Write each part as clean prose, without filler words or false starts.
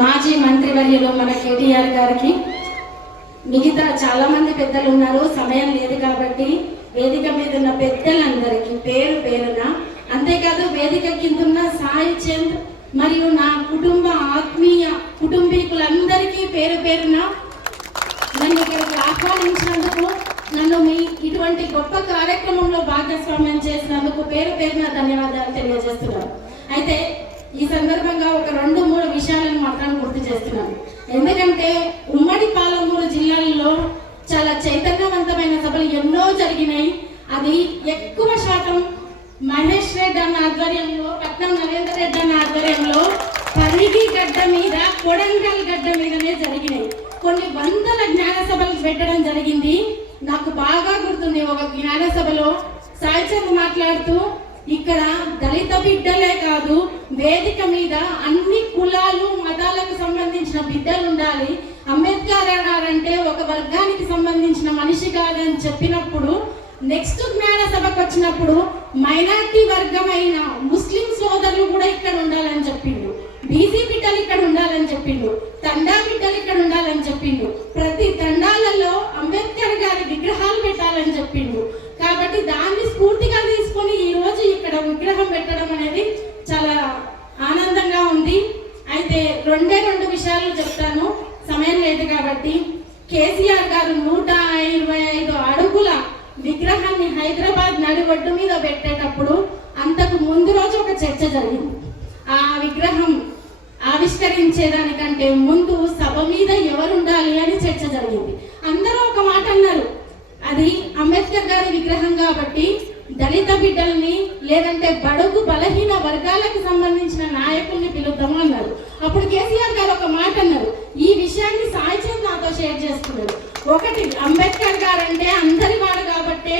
మాజీ మంత్రివర్యులు మన కేటీఆర్ గారికి, మిగతా చాలా మంది పెద్దలు ఉన్నారు, సమయం లేదు కాబట్టి వేదిక మీద ఉన్న పెద్దలందరికీ పేరు పేరున, అంతేకాదు వేదిక కింద ఉన్న సాయి చంద్ మరియు నా కుటుంబ ఆత్మీయ కుటుంబీకులందరికీ పేరు పేరున నన్ను ఇక్కడికి ఆహ్వానించినందుకు, నన్ను మీ ఇటువంటి గొప్ప కార్యక్రమంలో భాగస్వామ్యం చేసినందుకు పేరు పేరున ధన్యవాదాలు తెలియజేస్తున్నాను. అయితే ఈ సందర్భంగా ఒక 2-3 విషయాలను మాత్రం గుర్తు చేస్తున్నాను. ఎందుకంటే ఉమ్మడి పాలమూరు జిల్లాల్లో చాలా చైతన్యవంతమైన సభలు ఎన్నో జరిగినాయి. అది ఎక్కువ శాతం మహేష్ రెడ్డి అన్న ఆధ్వర్యంలో, పట్నం నరేంద్ర రెడ్డి అన్న ఆధ్వర్యంలో పరిగి గడ్డ మీద, కొడంగల్ గడ్డ మీదనే జరిగినాయి. కొన్ని వందల జ్ఞాన సభలు పెట్టడం జరిగింది. నాకు బాగా గుర్తుంది, ఒక జ్ఞాన సభలో సాయి చంద్ మాట్లాడుతూ, ఇక్కడ దళిత బిడ్డలే కాదు, వేదిక మీద అన్ని కులాలు మతాలకు సంబంధించిన బిడ్డలు ఉండాలి, అంబేద్కర్ గారంటే ఒక వర్గానికి సంబంధించిన మనిషి కాదని చెప్పినప్పుడు, నెక్స్ట్ జ్ఞాన సభకు వచ్చినప్పుడు మైనార్టీ వర్గమైన ముస్లిం సోదరులు కూడా ఇక్కడ ఉండాలని చెప్పిండు, బీసీ బిడ్డలు ఇక్కడ ఉండాలని చెప్పిండు, తండా బిడ్డలు ఇక్కడ ఉండాలని చెప్పిండు, ప్రతి తండాలలో అంబేద్కర్ గారి విగ్రహాలు పెట్టాలని చెప్పిండు. కాబట్టి దాన్ని స్ఫూర్తిగా తీసుకొని ఈ రోజు ఇక్కడ విగ్రహం పెట్టడం అనేది చాలా ఆనందంగా ఉంది. అయితే 2 విషయాలు చెప్తాను, సమయం లేదు కాబట్టి. కేసీఆర్ గారు 125 అడుగుల విగ్రహాన్ని హైదరాబాద్ నడిబొడ్డు మీద పెట్టేటప్పుడు అంతకు ముందు రోజు ఒక చర్చ జరిగింది. ఆ విగ్రహం ఆవిష్కరించేదానికంటే ముందు సభ మీద ఎవరు ఉండాలి అని చర్చ జరిగింది. అందరూ ఒక మాట అన్నారు, అది అంబేద్కర్ గారి విగ్రహం కాబట్టి దళిత బిడ్డల్ని, లేదంటే బడుగు బలహీన వర్గాలకు సంబంధించిన నాయకుల్ని పిలుద్దాము అన్నారు. అప్పుడు కేసీఆర్ గారు ఒక మాట అన్నారు, ఈ విషయాన్ని సాయి చంద్ నాతో షేర్ చేసుకున్నారు. ఒకటి, అంబేద్కర్ గారు అంటే అందరి వాడు కాబట్టి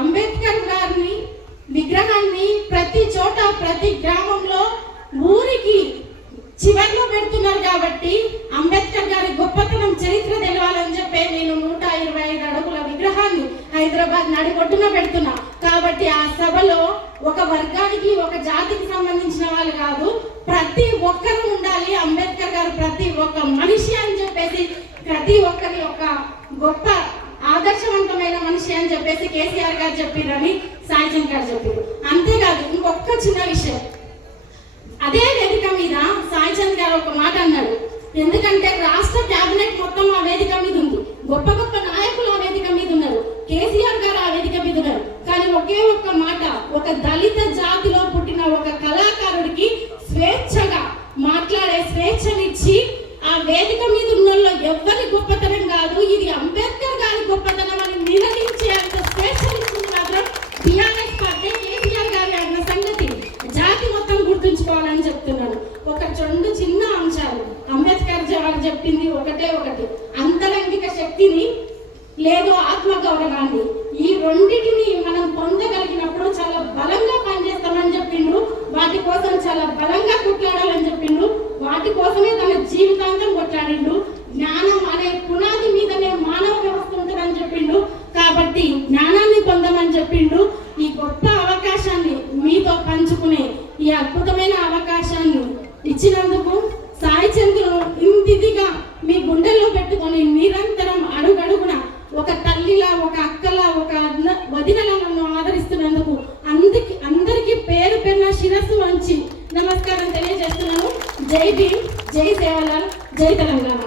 అంబేద్కర్ గారిని విగ్రహాన్ని ప్రతి చోట, ప్రతి గ్రామంలో, ఊరికి చివర్లో పెడుతున్నారు కాబట్టి అంబేద్కర్ గారి గొప్పతనం, చరిత్ర తెలవాలని చెప్పి నేను 125 అడుగుల విగ్రహాన్ని హైదరాబాద్ నడిబొడ్డున పెడుతున్నా. కాబట్టి ఆ సభలో ఒక వర్గానికి, ఒక జాతికి సంబంధించిన వాళ్ళు కాదు, ప్రతి ఒక్కరు ఉండాలి, అంబేద్కర్ గారు ప్రతి ఒక్క మనిషి అని చెప్పేసి, ప్రతి ఒక్కరి ఒక గొప్ప ఆదర్శవంతమైన మనిషి అని చెప్పేసి కేసీఆర్ గారు చెప్పారని సాయి చంద్ గారు చెప్పారు. అంతేకాదు ఇంకొక చిన్న విషయం, అదే వేదిక మీద సాయి చంద్ గారు ఒక మాట అన్నాడు. ఎందుకంటే రాష్ట్ర క్యాబినెట్ మొత్తం ఆ వేదిక మీద ఉంది, గొప్ప గొప్ప నాయకులు ఆ వేదిక మీద ఉన్నారు, కేసీఆర్ గారు ఆ వేదిక మీద ఉన్నారు. కానీ ఒకే ఒక్క మాట, ఒక దళిత జాతిలో పుట్టిన ఒక కళాకారుడికి స్వేచ్ఛగా మాట్లాడే స్వేచ్ఛనిచ్చి ఆ వేదిక మీద ఉన్న ఎవరి గొప్పతనం కాదు, ఇది అంబేద్కర్ గారి గొప్పతనం అని నిలదించే అంత స్వేచ్ఛనిచ్చింది మాత్రం టీఆర్ఎస్ పార్టీ, కేసీఆర్ గారి అన్న సంగతి జాతి మొత్తం గుర్తుంచుకోవాలని చెప్తున్నాను. ఒక 2 చిన్న అంశాలు, అంబేద్కర్ గారు చెప్పింది ఒకటే ఒకటి, అంతరంగిక శక్తిని లేదు ఆత్మగౌరవాన్ని, ఈ రెండింటిని మనం పొందగలిగినప్పుడు చాలా బలంగా పనిచేస్తామని చెప్పిండు, వాటి కోసం చాలా బలంగా కొట్లాడాలని చెప్పిండు, వాటి కోసమే తన జీవితాంతం కొట్లాడిండు. జ్ఞానం అనే పునాది మీదనే మానవ వ్యవస్థ ఉంటుందని చెప్పిండు, కాబట్టి జ్ఞానాన్ని పొందమని చెప్పిండు. ఈ గొప్ప అవకాశాన్ని మీతో పంచుకునే ఈ అద్భుతమైన అవకాశాన్ని ఇచ్చినందుకు సాయి చంద్ను ఇంతిదిగా మీ గుండెల్లో పెట్టుకొని నిరంతరం అడుగడుగున ఒక తల్లిలా, ఒక అక్కలా, ఒక వదినలా నన్ను ఆదరిస్తున్నందుకు అందరికీ పేరు పేరున శిరస్సు వంచి నమస్కారం తెలియజేస్తున్నాను. జై భీమ్, జై సేవలాల్, జై తెలంగాణ.